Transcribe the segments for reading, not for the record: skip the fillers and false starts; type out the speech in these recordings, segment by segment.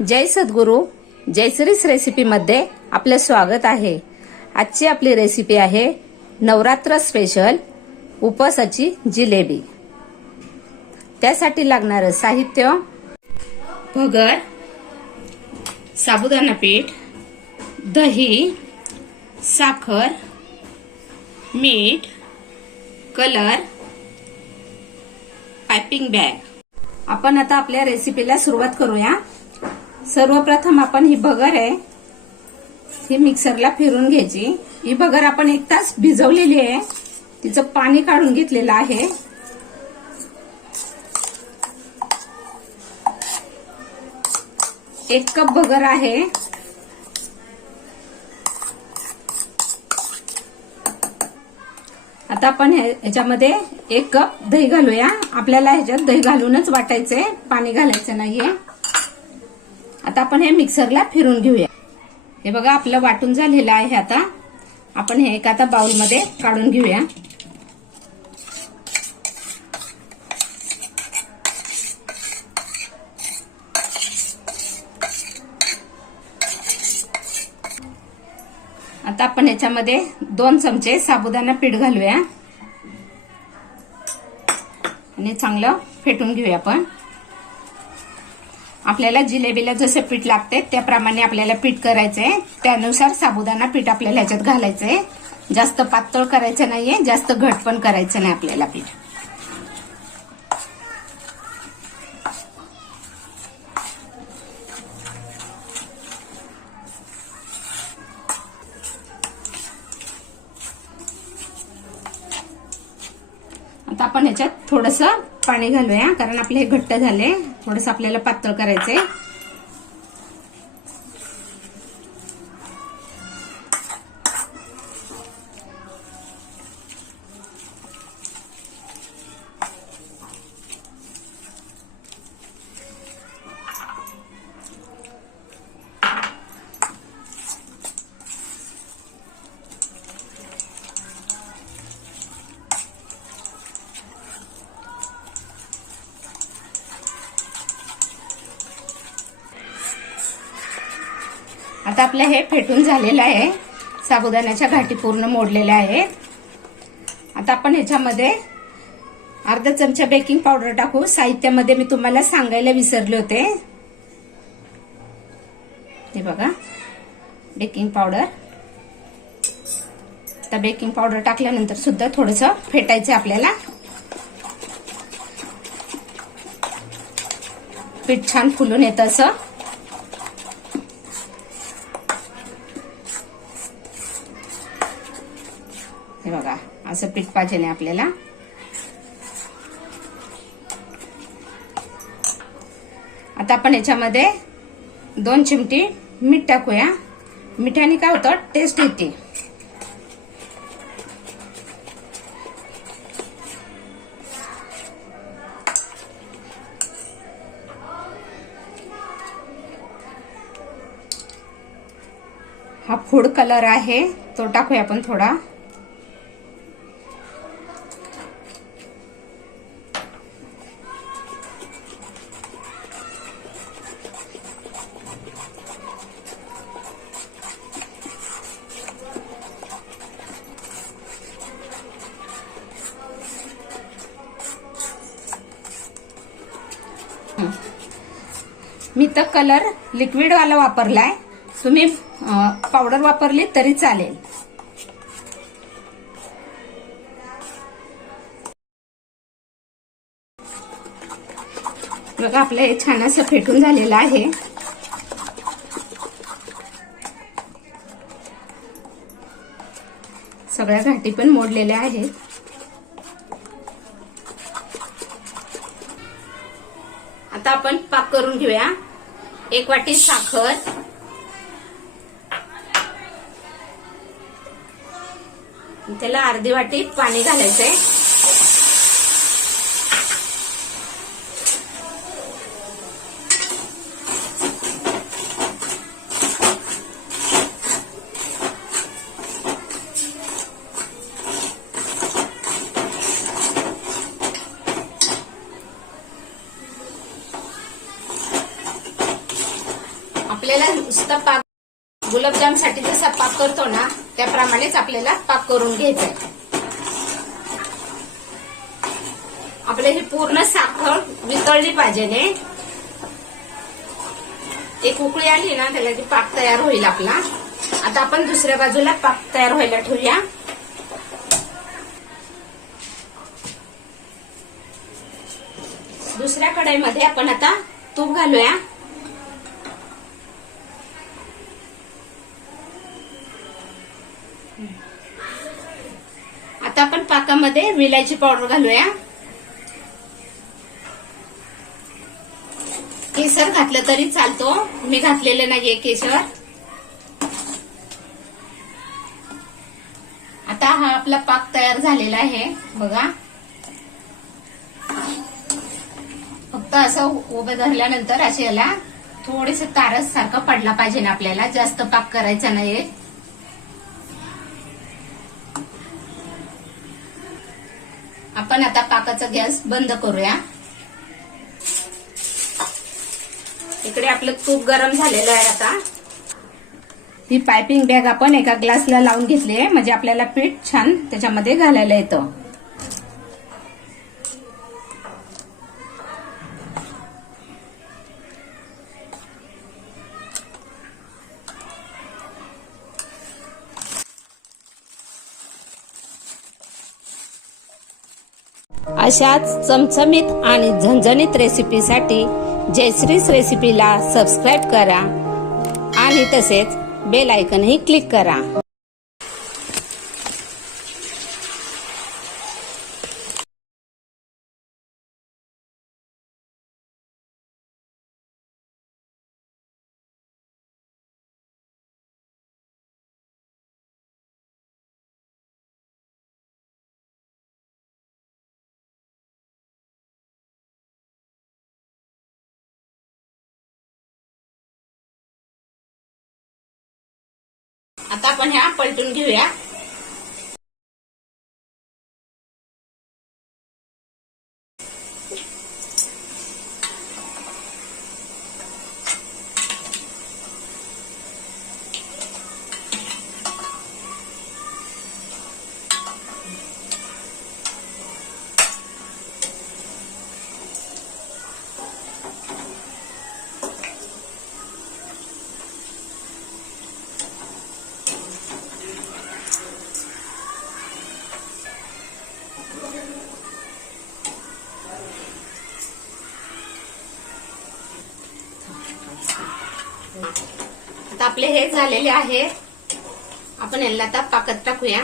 जय सद्गुरू. जयश्रीस रेसिपीमध्ये आपले स्वागत आहे. आजची आपली रेसिपी आहे नवरात्र स्पेशल उपवासाची जिलेबी. त्यासाठी लागणारे साहित्य: भगर, साबुदाणा पीठ, दही, साखर, मीठ, कलर, पाइपिंग बॅग. आपण आता आपल्या रेसिपीला सुरुवात करूया. सर्वप्रथम आपण ही भगर आहे ही मिक्सरला फिरून घ्यायची. ही भगर आपण 1 तास भिजवलेली आहे. तिचं पाणी काढून घेतलेलं आहे. एक कप भगर आहे. आता आपण ह्याच्यामध्ये 1 कप दही घालूया. आपल्याला ह्याच्यात दही घालूनच वाटायचंय, पाणी घालायचं नाहीये. आता आपण हे मिक्सरला फिरून घेऊया. हे बघा आपलं वाटून झालेलं आहे. आता आपण हे एका बाउलमध्ये काढून घेऊया. आता आपण याच्यामध्ये 2 चमचे साबुदाणा पीठ घालूया आणि चांगलं फेटून घेऊया. आपण आपल्याला जिलेबीला जसे पीठ लागते त्याप्रमाणे आपल्याला पीठ करायचंय. त्यानुसार साबुदाणा पीठ आपल्याला ह्याच्यात घालायचंय. जास्त पातळ करायचं नाहीये, जास्त घट पण करायचं नाही आपल्याला पीठ. आता आपण ह्याच्यात थोडंसं पाणी घालूया, कारण आपले हे घट्ट झाले. थोडंसं आपल्याला पातळ करायचंय. आता आपलं हे फेटून झालेलं आहे. साबुदाण्याच्या गाठी पूर्ण मोडलेल्या आहेत. आता आपण ह्याच्यामध्ये अर्धा चमचा बेकिंग पावडर टाकू. साहित्यामध्ये मी तुम्हाला सांगायला विसरले होते. हे बघा बेकिंग पावडर. आता बेकिंग पावडर टाकल्यानंतर सुद्धा थोडंसं फेटायचं आपल्याला. पीठ छान फुलून येतं असं. हे बघा असं पीठ पाहिजे नाही आपल्याला. आता आपण याच्यामध्ये 2 चिमटी मीठ टाकूया. मिठाने काय होतं, टेस्ट येते. हा फूड कलर आहे तो टाकूया आपण थोडा. मी तर कलर लिक्विड वाला वापरलाय. तुम्ही पावडर वापरली तरी चालेल. बघा आपलं हे छान असं फेटून झालेलं आहे. सगळ्या गाठी पण मोडलेल्या आहेत. आता आपण पाक करून घेऊया. 1 वाटी साखर, त्याला अर्धी वाटी पाणी घालायचंय. आपल्याला नुसता पाक गुलाबजामसाठी जसा पाक करतो ना त्याप्रमाणेच आपल्याला पाक करून घ्यायचा आहे. आपली ही पूर्ण साखर वितळली पाहिजे. एक उकळी आली ना त्याला की पाक तयार होईल आपला. आता आपण दुसऱ्या बाजूला पाक तयार व्हायला ठेवूया. दुसऱ्या कढईमध्ये आपण आता तूप घालूया. आता आपण पाकामध्ये विलायची पावडर घालूया. केसर घातलं तरी चालतो, मी घातलेलं नाहीये केसर. आता हा आपला पाक तयार झालेला आहे बघा. फक्त असं उभं धरल्यानंतर असे याला थोडेस तारस सारखं पडला पाहिजे ना आपल्याला, जास्त पाक करायचा नाहीये. आपण आता पाकाचा गॅस बंद करूया. इकडे आपलं तूप गरम झालेलं आहे. आता ही पायपिंग बॅग आपण एका ग्लासला लावून घेतली आहे, म्हणजे आपल्याला पीठ छान त्याच्यामध्ये घालायला येतं. अशाच चमचमीत आणि झणझणीत रेसिपीसाठी जयश्रीस रेसिपीला सबस्क्राईब करा आणि तसेच बेल आयकॉनही क्लिक करा. आता आपण ह्या पलटून घेऊया. आता आपले हे झालेले आहे. आपण याला आता पाकात टाकूया.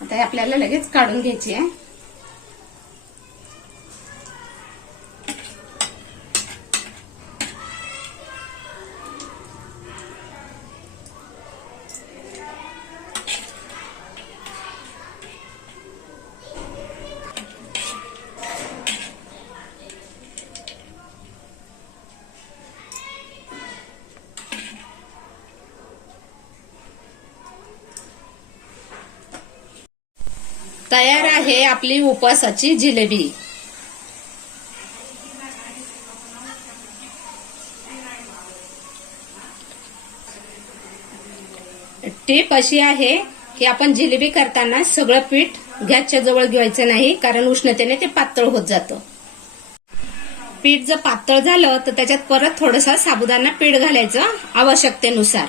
आता हे आपल्याला लगेच काढून घ्यायची आहे. तयार आहे आपली उपवासाची जिलेबी. टिप अशी आहे की आपण जिलेबी करताना सगळं पीठ गॅसच्या जवळ घ्यायचं नाही, कारण उष्णतेने ते पातळ होत जातं. पीठ जर पातळ झालं तर त्याच्यात परत थोडंसं साबुदाणा पीठ घालायचं आवश्यकतेनुसार.